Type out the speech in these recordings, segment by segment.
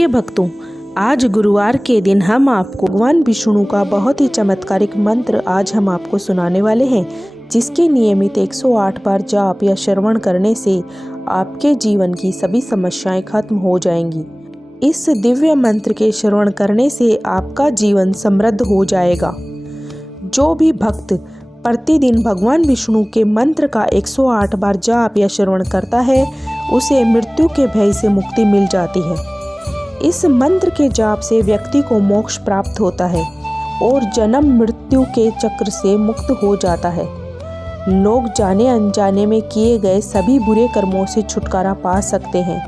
प्रिय भक्तों, आज गुरुवार के दिन हम आपको भगवान विष्णु का बहुत ही चमत्कारिक मंत्र आज हम आपको सुनाने वाले हैं, जिसके नियमित 108 बार जाप या श्रवण करने से आपके जीवन की सभी समस्याएं खत्म हो जाएंगी। इस दिव्य मंत्र के श्रवण करने से आपका जीवन समृद्ध हो जाएगा। जो भी भक्त प्रतिदिन भगवान विष्णु के मंत्र का 108 बार जाप या श्रवण करता है, उसे मृत्यु के भय से मुक्ति मिल जाती है। इस मंत्र के जाप से व्यक्ति को मोक्ष प्राप्त होता है और जन्म मृत्यु के चक्र से मुक्त हो जाता है। लोग जाने अनजाने में किए गए सभी बुरे कर्मों से छुटकारा पा सकते हैं।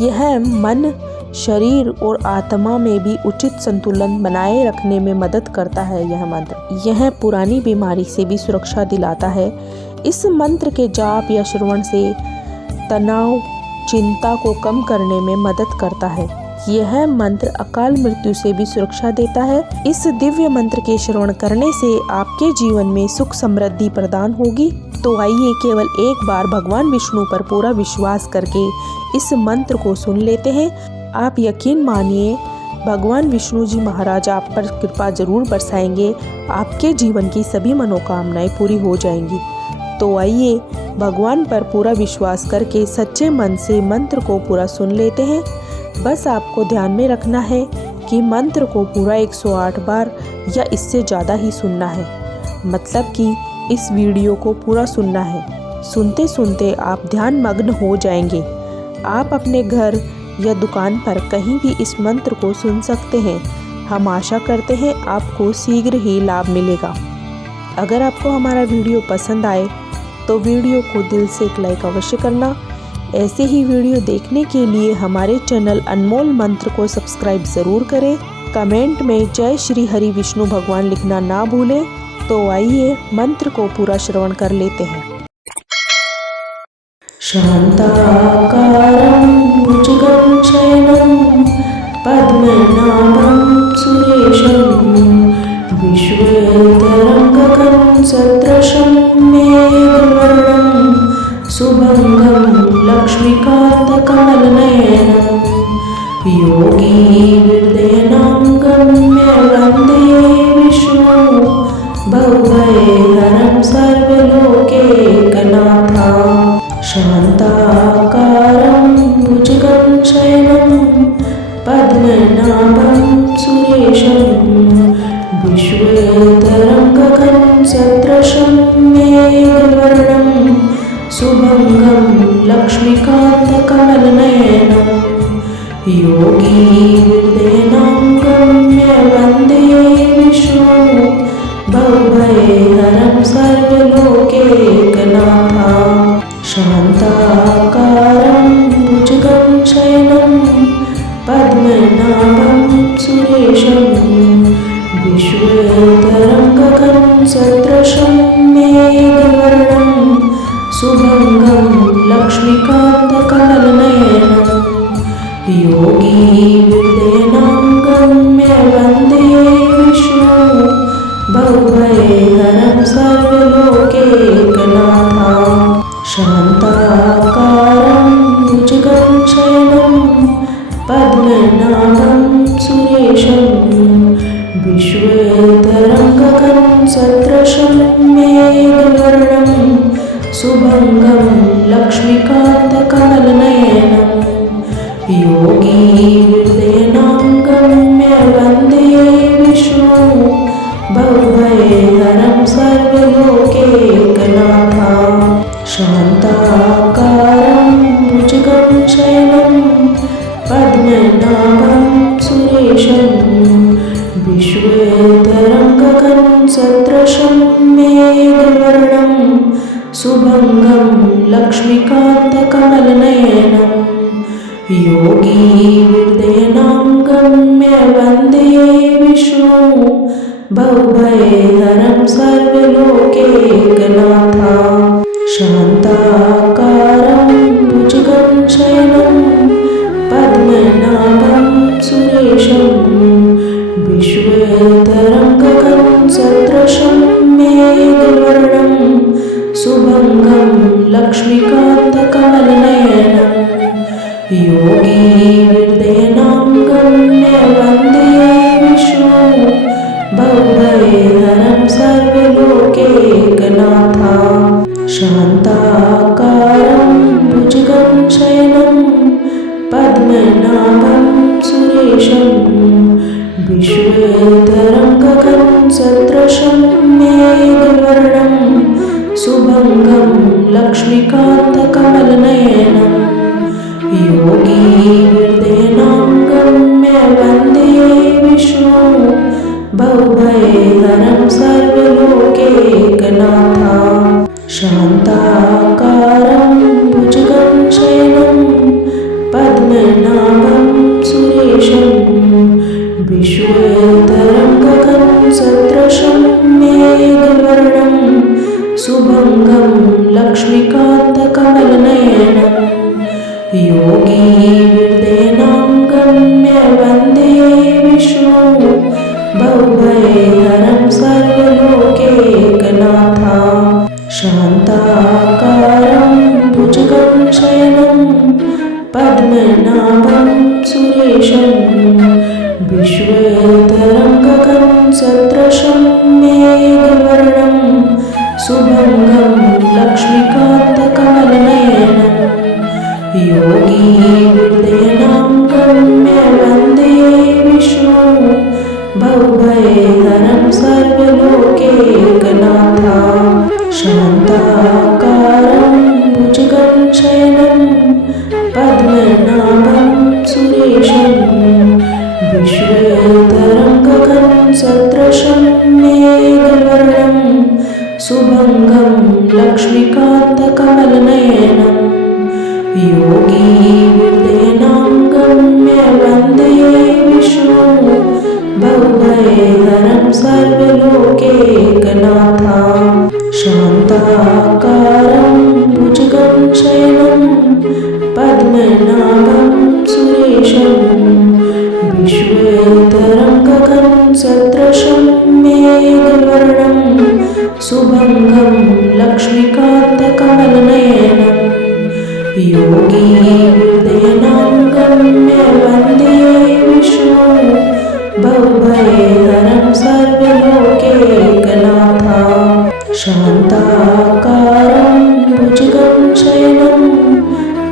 यह मन, शरीर और आत्मा में भी उचित संतुलन बनाए रखने में मदद करता है। यह मंत्र यह पुरानी बीमारी से भी सुरक्षा दिलाता है। इस मंत्र के जाप या श्रवण से तनाव, चिंता को कम करने में मदद करता है। यह मंत्र अकाल मृत्यु से भी सुरक्षा देता है। इस दिव्य मंत्र के श्रवण करने से आपके जीवन में सुख समृद्धि प्रदान होगी। तो आइए केवल एक बार भगवान विष्णु पर पूरा विश्वास करके इस मंत्र को सुन लेते हैं। आप यकीन मानिए, भगवान विष्णु जी महाराज आप पर कृपा जरूर बरसाएंगे। आपके जीवन की सभी मनोकामनाएं पूरी हो जाएंगी। तो आइए भगवान पर पूरा विश्वास करके सच्चे मन से मंत्र को पूरा सुन लेते हैं। बस आपको ध्यान में रखना है कि मंत्र को पूरा 108 बार या इससे ज़्यादा ही सुनना है। मतलब कि इस वीडियो को पूरा सुनना है। सुनते सुनते आप ध्यान मग्न हो जाएंगे। आप अपने घर या दुकान पर कहीं भी इस मंत्र को सुन सकते हैं। हम आशा करते हैं आपको शीघ्र ही लाभ मिलेगा। अगर आपको हमारा वीडियो पसंद आए तो वीडियो को दिल से एक लाइक अवश्य करना। ऐसे ही वीडियो देखने के लिए हमारे चैनल अनमोल मंत्र को सब्सक्राइब ज़रूर करें। कमेंट में जय श्री हरि विष्णु भगवान लिखना ना भूलें। तो आइए मंत्र को पूरा श्रवण कर लेते हैं। शांताकारं भुजगं शयनं पद्मनाभं सुरेशं विश्वेतरङ्गकं सदृशं मेघवर्णं शुभंगं लक्ष्मीकान्तकमलनयनं योगीहृदयनाङ्गं मे वन्दे विष्णु भवभयहरं सर्वलोकैकनाथं। शान्ताकारं भुजगं शयनं पद्मनाभं सुरेशं विश्वेतरङ्गकं सदृशं मेघवर्णं शुभंगं लक्ष्मीकान्तकमलनयनं योगीहृदयनाङ्गं मे वन्दे विष्णु भवभयहरं सर्वलोकैकनाथं। शान्ताकारं भुजगं शयनं पद्मनाभं सुरेशं विश्वेतरङ्गकं सदृशं मेघवर्णं शुभंगं लक्ष्मीकान्तकमलनयनं योगीहृदयनाङ्गं मे वन्दे विष्णु भवभयहरं सर्वलोकैकनाथं। शान्ताकारं भुजगं शयनं पद्मनाभं सुरेशं विश्वेतरङ्गकं सदृशं मेघवर्णं शुभंगं लक्ष्मीकान्तकमलनयनं योगीहृदयनाङ्गं मे वन्दे विष्णु भवभयहरं सर्वलोकैकनाथं। शान्ताकारं भुजगं शयनं पद्मनाभं सुरेशं विश्वेतरङ्गकं सदृशं मेघवर्णं शुभंगं लक्ष्मीकान्तकमलनयनं योगीहृदयनाङ्गं मे वन्दे विष्णु भवभयहरं सर्वलोकैकनाथं। शान्ताकारं भुजगं शयनं पद्मनाभं सुरेशं विश्वेतरङ्गकं सदृशं मेघवर्णं शुभंगं लक्ष्मीकान्तकमलनयनं योगीहृदयनाङ्गं शान्ताकारं भुजगं शयनं पद्मनाभं सुरेशं विश्वेश्वरं गगनसदृशं मेघवर्णं शुभंगं लक्ष्मीकान्तकमलनयनं योगीहृदयं गम्य वन्दे विष्णु भवभयहरं सर्वलोकैकनाथं शान्ताकारं भुजगं शयनं पद्मनाभं सुरेशं विश्वेश्वरं गगनसदृशं मेघवर्णं शुभंगं लक्ष्मीकान्तकमलनयनं योगीहृदयं गम्य वन्दे विष्णु भवभयहरं सर्वलोकैकनाथं शान्ताकारं भुजगं शयनं पद्मनाभं सुरेशं विश्वेश्वरं गगनसदृशं मेघवर्णं शुभंगं लक्ष्मीकान्तकमलनयनं योगीहृदयं गम्य वन्दे विष्णु भवभयहरं सर्वलोकैकनाथं शान्ताकारं भुजगं शयनं पद्मनाभं सुरेशं विश्वेश्वरं गगनसदृशं मेघवर्णं शुभंगं लक्ष्मीकान्तकमलनयनं योगीहृदयं गम्य वन्दे विष्णु भवभयहरं सर्वलोकैकनाथं शान्ताकारं भुजगं शयनं पद्मनाभं सुरेशं विश्वेश्वरं गगनसदृशं मेघवर्णं शुभंगं लक्ष्मीकान्तकमलनयनं योगीहृदयं गम्य वन्दे विष्णु भवभयहरं सर्वलोकैकनाथं शान्ताकारं भुजगं शयनं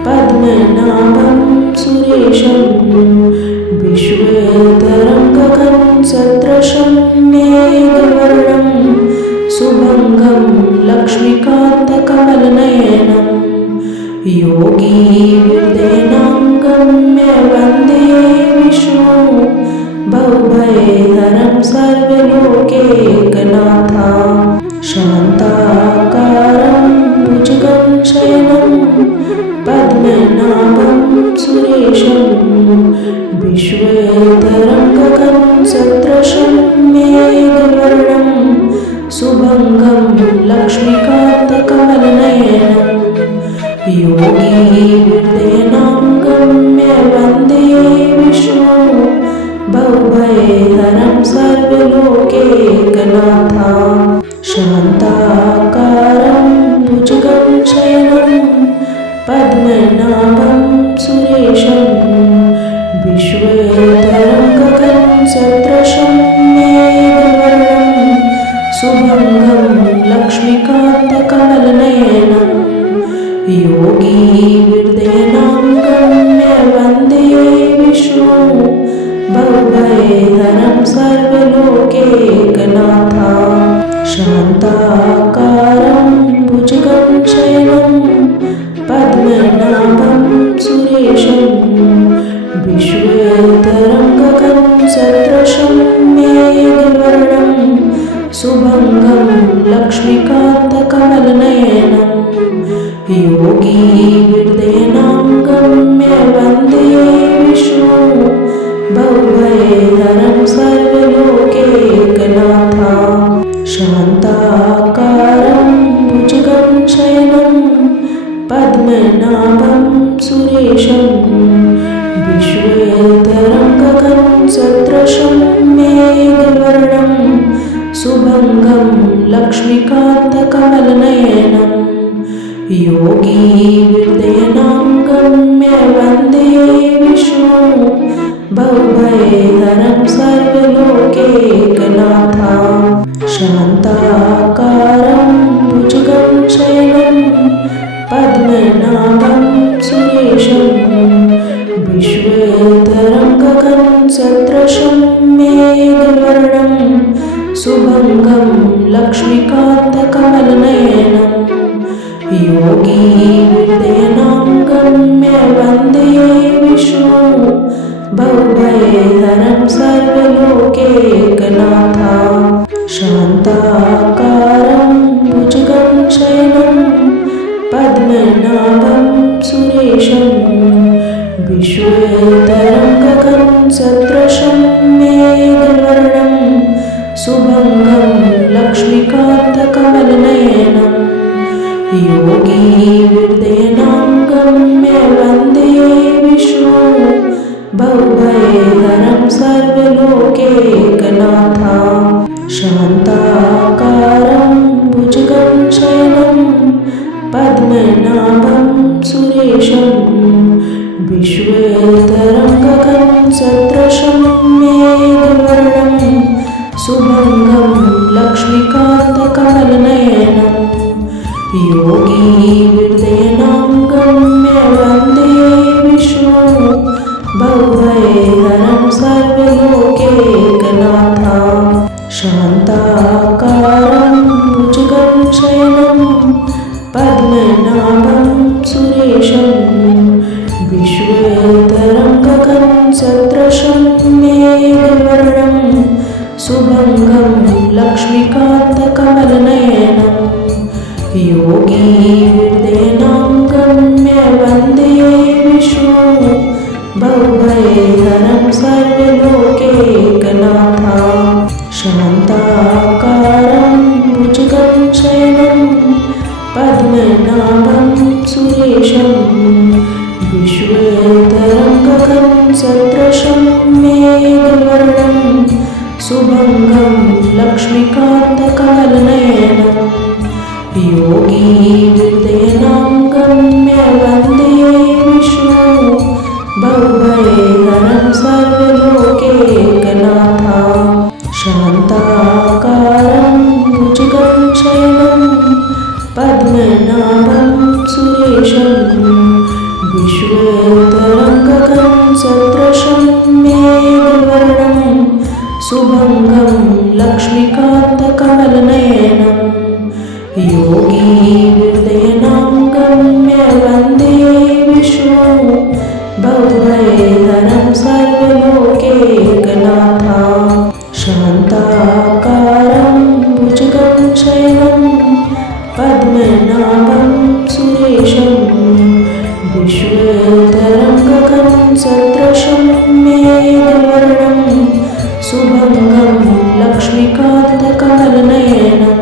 पद्मनाभं सुरेशं विश्वेश्वरं गगनसदृशं मेघवर्णं शुभंगं लक्ष्मीकान्तकमलनयनं योगीहृदयं गम्य वन्दे विष्णु भवभयहरं सर्वलोकैकनाथं शान्ताकारं भुजगं शयनं पद्मनाभं सुरेशं विश्वेश्वरं गगनसदृशं मेघवर्णं शुभंगं लक्ष्मीकान्तकमलनयनं योगीहृदयं गम्य वन्दे विष्णु भवभयहरं सर्वलोकैकनाथं शान्ताकारं भुजगं शयनं पद्मनाभं सुरेशं विश्वेश्वरं गगनसदृशं मेघवर्णं शुभंगं लक्ष्मीकान्तकमलनयनं योगीहृदयं गम्य वन्दे विष्णु भवभयहरं सर्वलोकैकनाथं शान्ताकारं भुजगं शयनं पद्मनाभं सुरेशं विश्वेश्वरं गगनसदृशं मेघवर्णं शुभंगं लक्ष्मीकान्तकमलनयनं योगीहृदयं गम्य वन्दे विष्णु भवभयहरं सर्वलोकैकनाथं शान्ताकारं भुजगं शयनं पद्मनाभं सुरेशं विश्वेश्वरं गगनसदृशं मेघवर्णं शुभंगं लक्ष्मीकान्तकमलनयनं योगीहृदयं गम्य वन्दे विष्णु भवभयहरं सर्वलोकैकनाथं शान्ताकारं भुजगं शयनं योगी हृदयनां गम्य वन्दे विष्णु भवभयहरं सर्वलोकैकनाथं शान्ताकारं भुजगं शयनं पद्मनाभं सुरेशं विश्वेतरं गगनसदृशं मेघवर्णं शुभङ्गं लक्ष्मीकान्तकमलनयनं योगी हृदयनां गम्य वन्दे विष्णु भवभयहरं सर्वलोकैकनाथं शान्ताकारं भुजगं शयनं पद्मनाभं सुरेशं विश्वेतरं गगनसदृशं मेघवर्णं शुभङ्गं लक्ष्मीकान्तकमलनयनं योगी हृदयनां गम्य वन्दे विष्णु भवभयहरं सर्वलोकैकनाथं शान्ताकारं भुजगं शयनं पद्मनाभं सुरेशं विश्वेतरं गगनसदृशं मेघवर्णं शुभङ्गं लक्ष्मीकान्तकमलनयनं योगी हृदयनां गम्य वन्दे विष्णु भवभयहरं सर्वलोकैकनाथं शान्ताकारं भुजगं शयनं पद्मनाभं सुरेशं विश्वेतरं गगनसदृशं मेघवर्णं शुभङ्गं लक्ष्मीकान्तकमलनयनं योगी हृदयनां गम्य वन्दे विष्णु भवभयहरं सर्वलोकैकनाथं शान्ताकारं भुजगं शयनं पद्मनाभं सुरेशं विश्वेतरं गगनसदृशं मेघवर्णं शुभङ्गं लक्ष्मीकान्तकमलनयनं योगी हृदयनां गम्य वन्दे विष्णु भवभयहरं सर्वलोकैकनाथं शान्ताकारं भुजगं शयनं पद्मनाभं सुरेशं विश्वेतरं गगनसदृशं मेघवर्णं शुभङ्गं लक्ष्मीकान्तकमलनयनं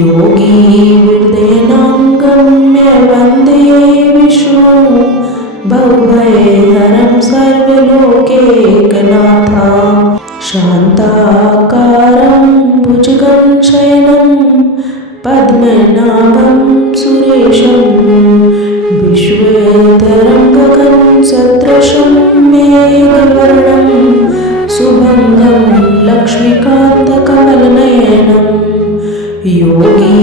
योगी हृदयनां गम्य वन्दे विष्णु भवभयहरं सर्वलोकैकनाथं शान्ताकारं भुजगं शयनं पद्मनाभं सुरेशं विश्वेतरं गगनसदृशं मेघवर्णं शुभङ्गं लक्ष्मीकान्तकमलनयनं योगी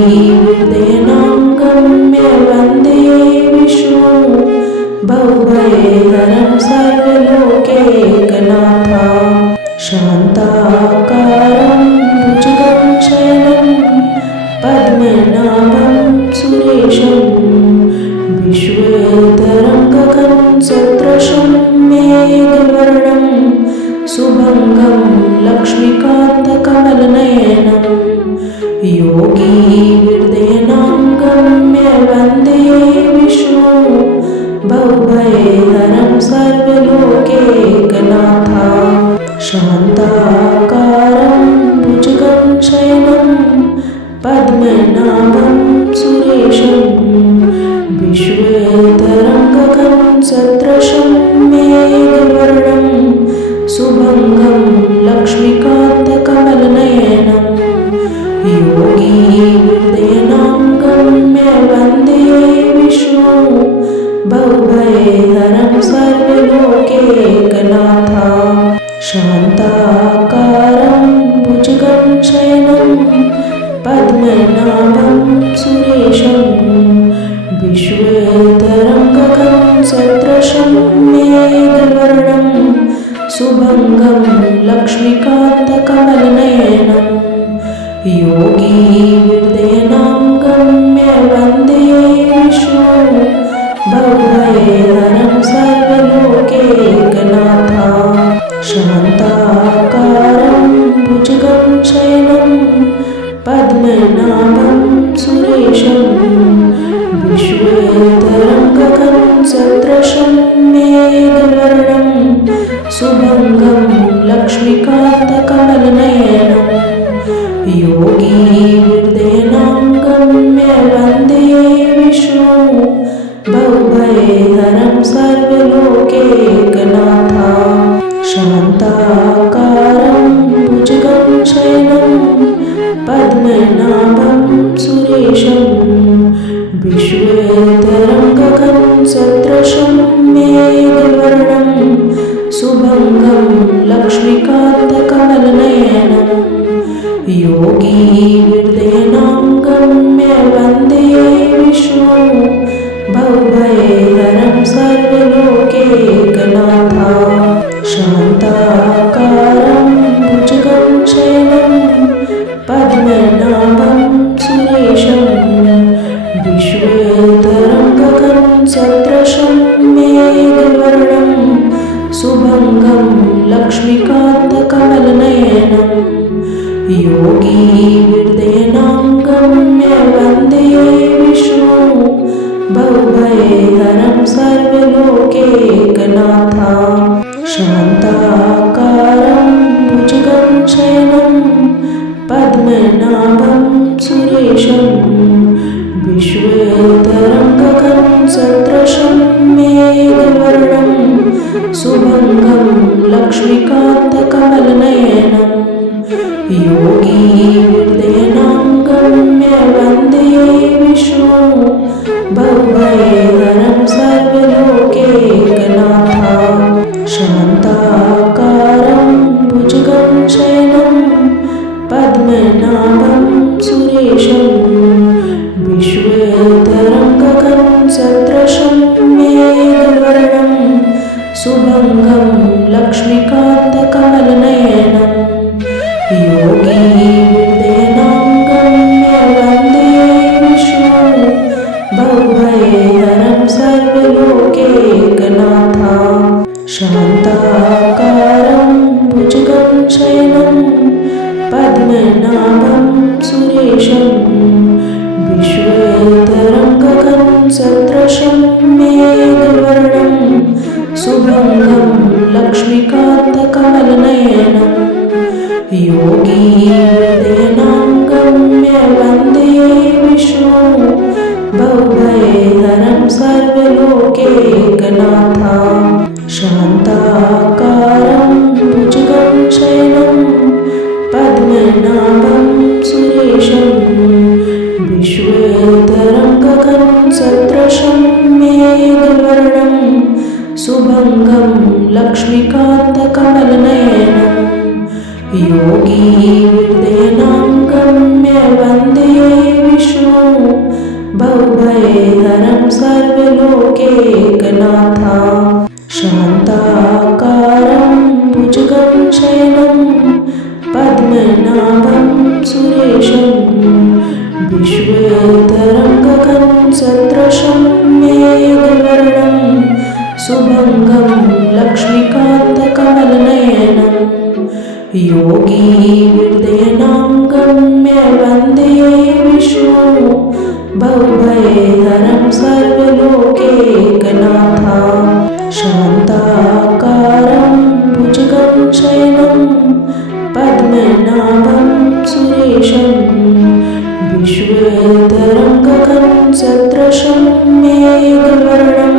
हृदयनां गम्य वन्दे विष्णु भवभयहरं सर्वलोकैकनाथं शान्ताकारं भुजगं शयनं पद्मनाभं सुरेशं विश्वेतरं गगनसदृशं मेघवर्णं शुभङ्गं लक्ष्मीकान्तकमलनयनं योगी हृदयनां गम्य वन्दे विष्णु भवभयहरं सर्वलोकैकनाथं शान्ताकारं भुजगं शयनं पद्मनाभं सुरेशं विश्वेतरं गगनसदृशं मेघवर्णं शुभङ्गं लक्ष्मीकान्तकमलनयनं योगी हृदयनां गम्य वन्दे विष्णु भवभयहरं सर्वलोकैकनाथं शान्ताकारं भुजगं शयनं पद्मनाभं सुरेशं विश्वेतरं गगनसदृशं मेघवर्णं शुभङ्गं लक्ष्मीकान्तकमलनयनं योगी हृदयनां गम्य वन्दे कमलनयनं योगीहृदयं गम्य वन्दे विष्णुं भवभयहरं सर्वलोकैकनाथं शान्ताकारं भुजगं शयनं पद्मनाभं सुरेशं विश्वेश्वरं गगनसदृशं मेघवर्णं शुभंगं लक्ष्मीकान्तकमलनयनं योगीहृदयं गम्य वन्दे विष्णुं भवभयहरं सर्वलोकैकनाथं शान्ताकारं भुजगं शयनं पद्मनाभं सुरेशं विश्वेश्वरं गगनसदृशं मेघवर्णं शुभंगं लक्ष्मीकान्तकमलनयनं योगीहृदयं गम्य वन्दे विष्णुं भवभयहरं सर्वलोकैकनाथं शान्ताकारं भुजगं शयनं पद्मनाभं सुरेशं विश्वेश्वरं गगनसदृशं मेघवर्णं शुभंगं लक्ष्मीकान्तकमलनयनं योगीहृदयं गम्य वन्दे विष्णुं भवभयहरं सर्वलोकैकनाथं शान्ताकारं भुजगं शयनं पद्मनाभं सुरेशं विश्वेश्वरं गगनसदृशं मेघवर्णं शुभंगं लक्ष्मीकान्तकमलनयनं योगीहृदयं गम्य वन्दे विष्णुं भवभयहरं सर्वलोकैकनाथं शान्ताकारं भुजगं शयनं पद्मनाभं सुरेशं विश्वेश्वरं गगनसदृशं मेघवर्णं शुभंगं लक्ष्मीकान्तकमलनयनं योगीहृदयं गम्य वन्दे विष्णुं भवभयहरं सर्वलोकैकनाथं शान्ताकारं भुजगं शयनं पद्मनाभं सुरेशं विश्वेश्वरं गगनसदृशं मेघवर्णं शुभंगं लक्ष्मीकान्तकमलनयनं योगीहृदयं गम्य वन्दे विष्णुं भवभयहरं सर्वलोकैकनाथं शान्ताकारं भुजगं शयनं पद्मनाभं सुरेशं विश्वेश्वरं गगनसदृशं मेघवर्णं शुभंगं लक्ष्मीकान्तकमलनयनं योगीहृदयं गम्य वन्दे विष्णुं भवभयहरं सर्वलोकैकनाथं शान्ताकारं भुजगं शयनं पद्मनाभं सुरेशं विश्वेश्वरं गगनसदृशं मेघवर्णं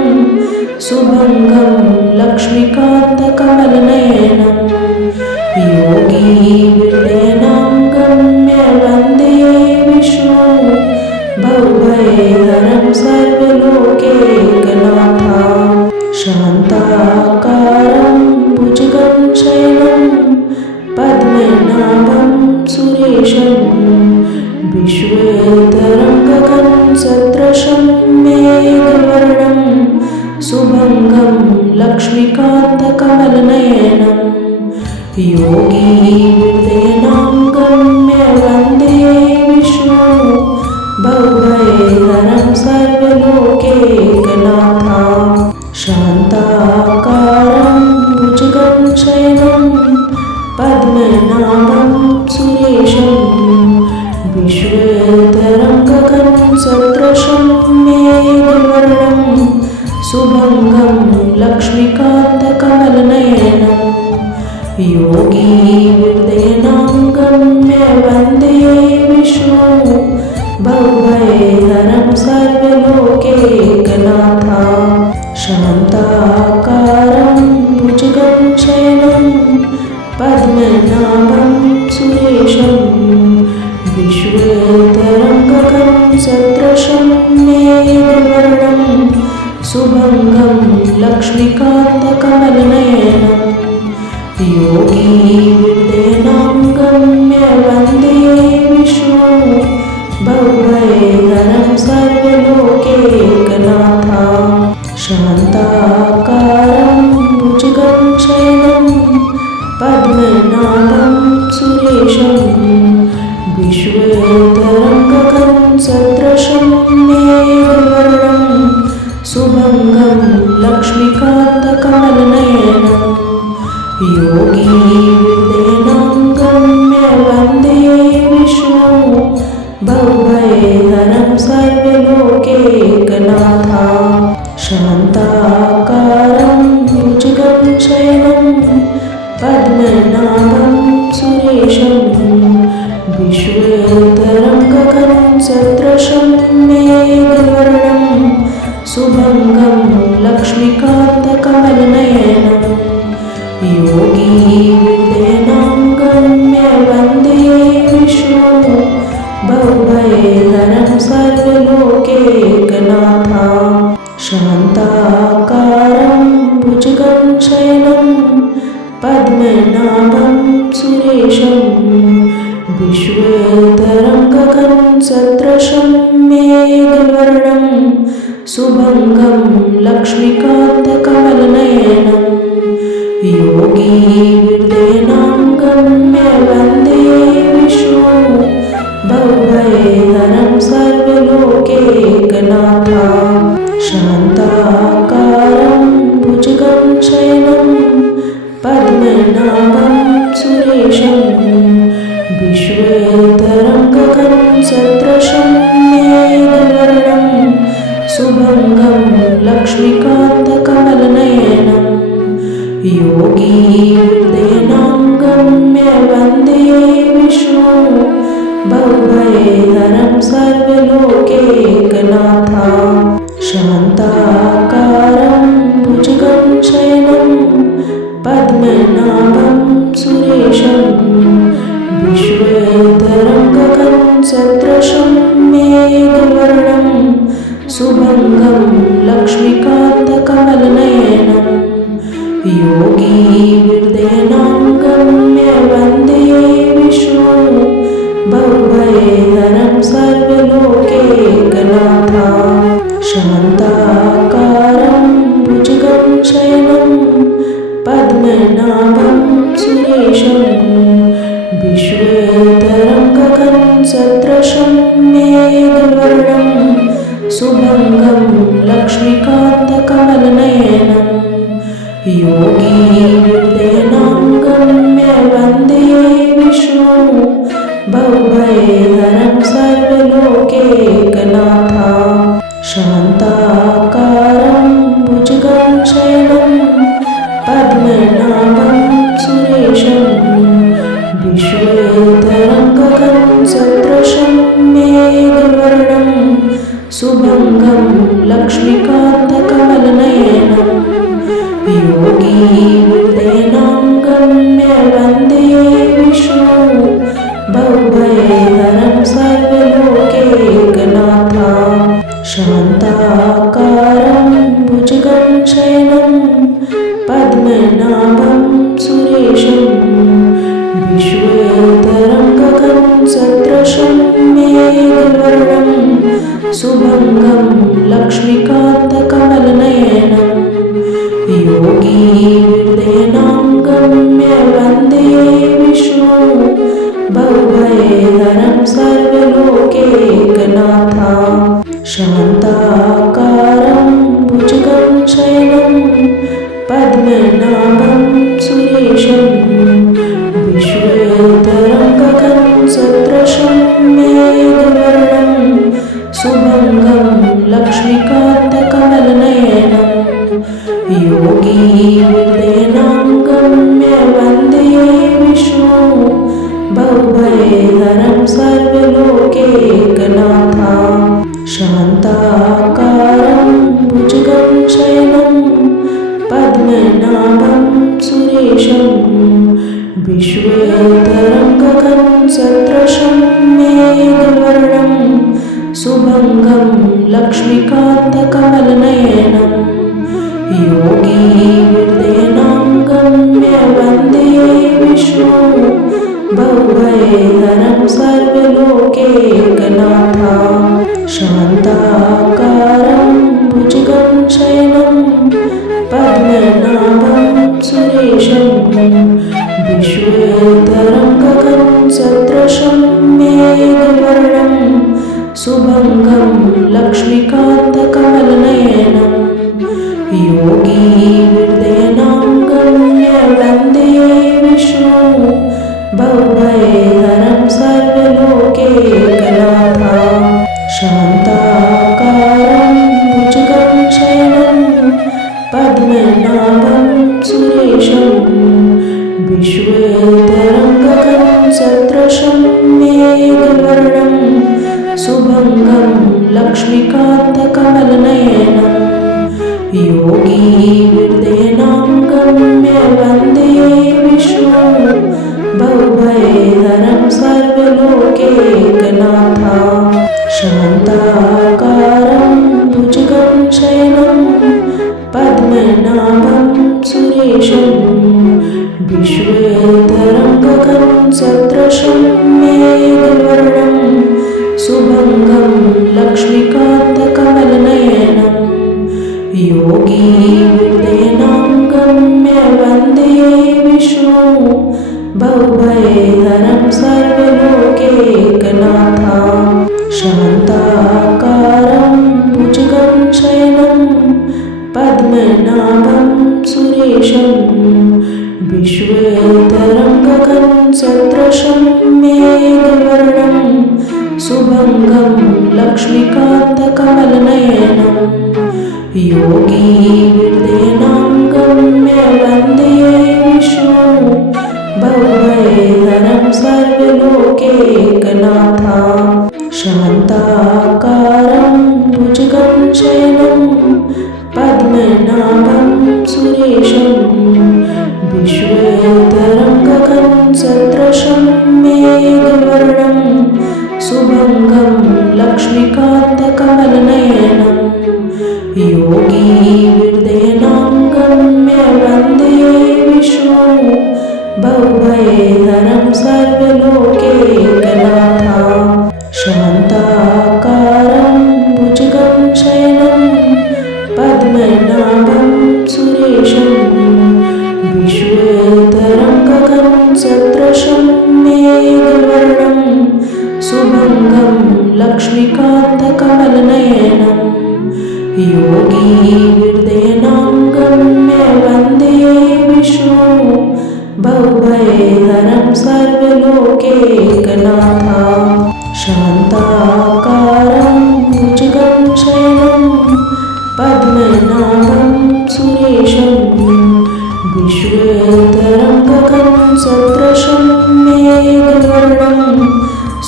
शुभंगं लक्ष्मीकान्तकमलनयनं योगीहृदयं गम्य वन्दे विष्णुं भवभयहरं सर्वलोकैकनाथं शान्ताकारं भुजगं शयनं पद्मनाभं सुरेशं विश्वेश्वरं गगनसदृशं मेघवर्णं शुभंगं लक्ष्मीकान्तकमलनयनं योगीहृदयं गम्य वन्दे विष्णुं भवभयहरं सर्वलोकैकनाथं शान्ताकारं भुजगं शयनं पद्मनाभं सुरेशं विश्वेश्वरं गगनसदृशं मेघवर्णं शुभंगं लक्ष्मीकान्तकमलनयनं योगीहृदयं बहुभयहरं सर्वलोकैकनाथा शान्ताकारं भुजगं शयनं पद्मनाभं सुरेशं विश्वेतरङ्गकं सदृशं मेघवर्णं शुभङ्गं लक्ष्मीकान्तकमलनयनं योगीवृद्धेनां गम्य वन्दे विष्णु बहुभयहरं सर्वलोकैकनाथा शान्ताकारं भुजगं शयनं पद्मनाभं सुरेशं विश्वेतरङ्गकं सदृशं मेघवर्णं शुभङ्गं लक्ष्मीकान्तकमलनयनं योगीवृद्धेनां गम्य वन्दे विष्णु बहुभयहरं सर्वलोकैकनाथा शान्ताकारं भुजगं शयनं पद्मनाभं सुरेशं विश्वेतरङ्गकं सदृशं मेघवर्णं शुभङ्गं लक्ष्मीकान्तकमलनयनं योगीवृद्धेनां गम्य वन्दे विष्णु बहुभयहरं सर्वलोकैकनाथा शान्ताकारं भुजगं शयनं पद्मनाभं सुरेशं विश्वेतरङ्गकं सदृशं मेघवर्णं शुभङ्गं लक्ष्मीकान्तकमलनयनं योगीवृद्धेनां गम्य वन्दे विष्णु बहुभयहरं सर्वलोकैकनाथा शान्ताकारं भुजगं शयनं पद्मनाभं सुरेशं विश्वेतरङ्गकं सदृशं मेघवर्णं शुभङ्गं लक्ष्मीकान्तकमलनयनं योगीवृद्धेनां गम्य वन्दे विष्णु बहुभयहरं सर्वलोकैकनाथा शान्ताकारं भुजगं शयनं पद्मनाभं सुरेशं विश्वेतरङ्गकं सदृशं मेघवर्णं शुभङ्गं लक्ष्मीकान्तकमलनयनं योगीवृद्धेनां गम्य वन्दे विष्णु बहुभयहरं सर्वलोकैकनाथा शान्ताकारं भुजगं शयनं पद्मनाभं सुरेशं विश्वेतरङ्गकं सदृशं मेघवर्णं शुभङ्गं लक्ष्मीकान्तकमलनयनं योगीवृद्धेनां गम्य वन्दे विष्णु बहुभयहरं सर्वलोकैकनाथा शान्ताकारं भुजगं शयनं पद्मनाभं सुरेशं विश्वेतरङ्गकं सदृशं मेघवर्णं शुभङ्गं लक्ष्मीकान्तकमलनयनं योगीवृद्धेनां गम्य वन्दे विष्णु बहुभयहरं सर्वलोकैकनाथा शान्ताकारं भुजगं शयनं पद्मनाभं सुरेशं विश्वेतरङ्गकं सदृशं मेघवर्णं शुभङ्गं लक्ष्मीकान्तकमलनयनं योगीवृद्धेनां गम्य वन्दे विष्णु बहुभयहरं सर्वलोकैकनाथा शान्ताकारं भुजगं शयनं पद्मनाभं सुरेशं विश्वेतरङ्गकं सदृशं मेघवर्णं शुभङ्गं लक्ष्मीकान्तकमलनयनं योगीवृद्धेनां गम्य वन्दे विष्णु बहुभयहरं सर्वलोकैकनाथा शान्ताकारं भुजगं शयनं पद्मनाभं सुरेशं विश्वेश्वरं गगनसदृशं मेघवर्णं शुभंगं लक्ष्मीकान्तकमलनयनं योगीहृदयं गम्य वन्दे विष्णुं भवभयहरं सर्वलोकैकनाथं शान्ताकारं भुजगं शयनं पद्मनाभं सुरेशं विश्वेश्वरं गगनसदृशं मेघवर्णं शुभंगं लक्ष्मीकान्तकमलनयनं योगीहृदयं गम्य वन्दे विष्णुं भवभयहरं सर्वलोकैकनाथं शान्ताकारं भुजगं शयनं पद्मनाभं सुरेशं विश्वेश्वरं गगनसदृशं मेघवर्णं शुभंगं लक्ष्मीकान्तकमलनयनं योगीहृदयं गम्य वन्दे विष्णुं भवभयहरं सर्वलोकैकनाथं शान्ताकारं भुजगं शयनं पद्मनाभं सुरेशं विश्वेश्वरं गगनसदृशं मेघवर्णं शुभंगं लक्ष्मीकान्तकमलनयनं योगीहृदयं गम्य वन्दे विष्णुं भवभयहरं सर्वलोकैकनाथं शान्ताकारं भुजगं शयनं पद्मनाभं सुरेशं विश्वेश्वरं गगनसदृशं मेघवर्णं शुभंगं लक्ष्मीकान्तकमलनयनं योगीहृदयं गम्य वन्दे विष्णुं भवभयहरं सर्वलोकैकनाथं शान्ताकारं भुजगं शयनं पद्मनाभं सुरेशं विश्वेश्वरं गगनसदृशं मेघवर्णं शुभंगं लक्ष्मीकान्तकमलनयनं योगीहृदयं गम्य वन्दे विष्णुं भवभयहरं सर्वलोकैकनाथं शान्ताकारं भुजगं शयनं पद्मनाभं सुरेशं विश्वेश्वरं गगनसदृशं मेघवर्णं शुभंगं लक्ष्मीकान्तकमलनयनं योगीहृदयं गम्य वन्दे विष्णुं भवभयहरं सर्वलोकैकनाथं शान्ताकारं भुजगं शयनं पद्मनाभं सुरेशं विश्वेश्वरं गगनसदृशं मेघवर्णं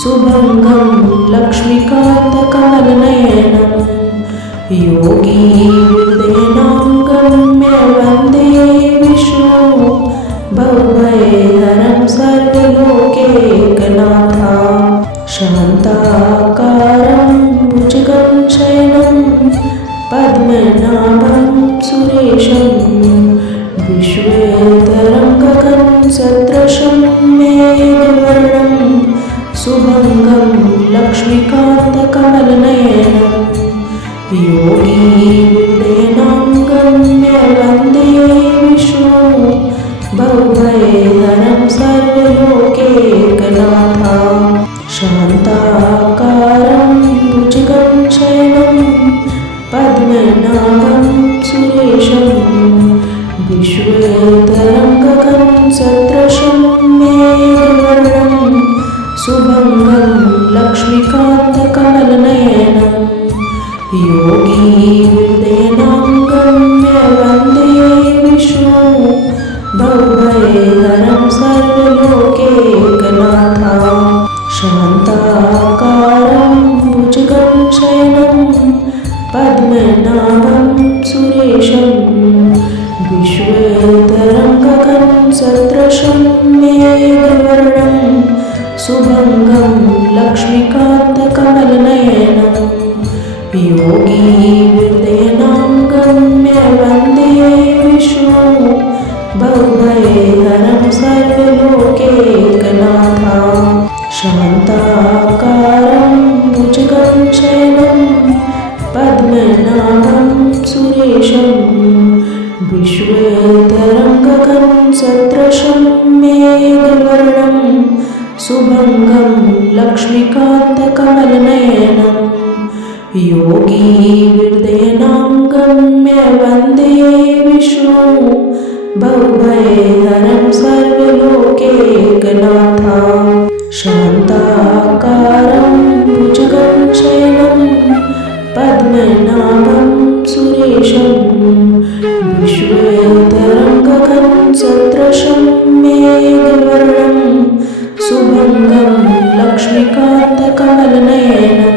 शुभंगं लक्ष्मीकान्तकमलनयनं योगीहृदयं गम्य वन्दे विष्णुं भवभयहरं सर्वलोकैकनाथं शान्ताकारं भुजगं शयनं पद्मनाभं सुरेशं विश्वेश्वरं गगनसदृशं मेघवर्णं शुभंगं लक्ष्मीकान्तकमलनयनं योगीहृदयं गम्य वन्दे विष्णुं भवभयहरं सर्वलोकैकनाथं शान्ताकारं भुजगं शयनं पद्मनाभं सुरेशं विश्वेश्वरं गगनसदृशं मेघवर्णं शुभंगं लक्ष्मीकान्तकमलनयनं योगीहृदयं गम्य वन्दे विष्णुं भवभयहरं सर्वलोकैकनाथं शान्ताकारं भुजगं शयनं पद्मनाभं सुरेशं विश्वेतरङ्गगं सदृशं मेघवर्णं शुभङ्गं लक्ष्मीकान्तकमलनयनं योगीहृदयनां गम्य वन्दे विष्णु भवभयहरं सर्वलोकैकनाथं शान्ताकारं भुजगं शयनं पद्मनाभं सुरेशं विश्वेतरङ्गगं सदृशं मेघवर्णं शुभङ्गं लक्ष्मीकान्तकमलनयनं योगीहृदयनां गम्य वन्दे विष्णु भवभयहरं सर्वलोकैकनाथं शान्ताकारं भुजगं शयनं पद्मनाभं सुरेशं विश्वेतरङ्गगं सदृशं मेघवर्णं शुभङ्गं लक्ष्मीकान्तकमलनयनं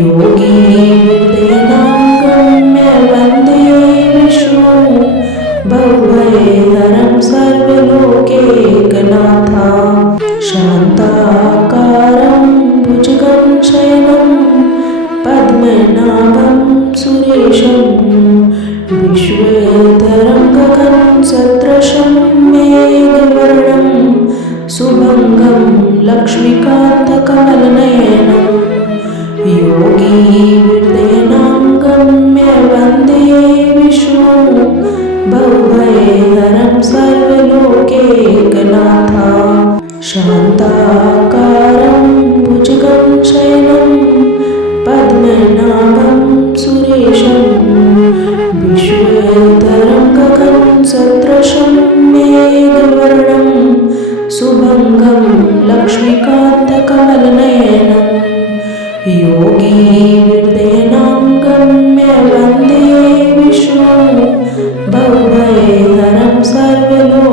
योगीहृदयनां गम्य वन्दे विष्णु भवभयहरं सर्वलोकैकनाथं शान्ताकारं भुजगं शयनं पद्मनाभं सुरेशं विश्वेतरङ्गगं सदृशं मेघवर्णं शुभङ्गं लक्ष्मीकान्तकमलनयनं योगीहृदयनां गम्य वन्दे विष्णु भवभयहरं सर्वलोकैकनाथं शान्ताकारं भुजगं शयनं पद्मनाभं सुरेशं विश्वेतरङ्गगं सदृशं मेघवर्णं शुभङ्गं लक्ष्मीकान्तकमलनयनं योगीहृदयनां गम्य वन्दे विष्णु भवभयहरं सर्वलोकैकनाथं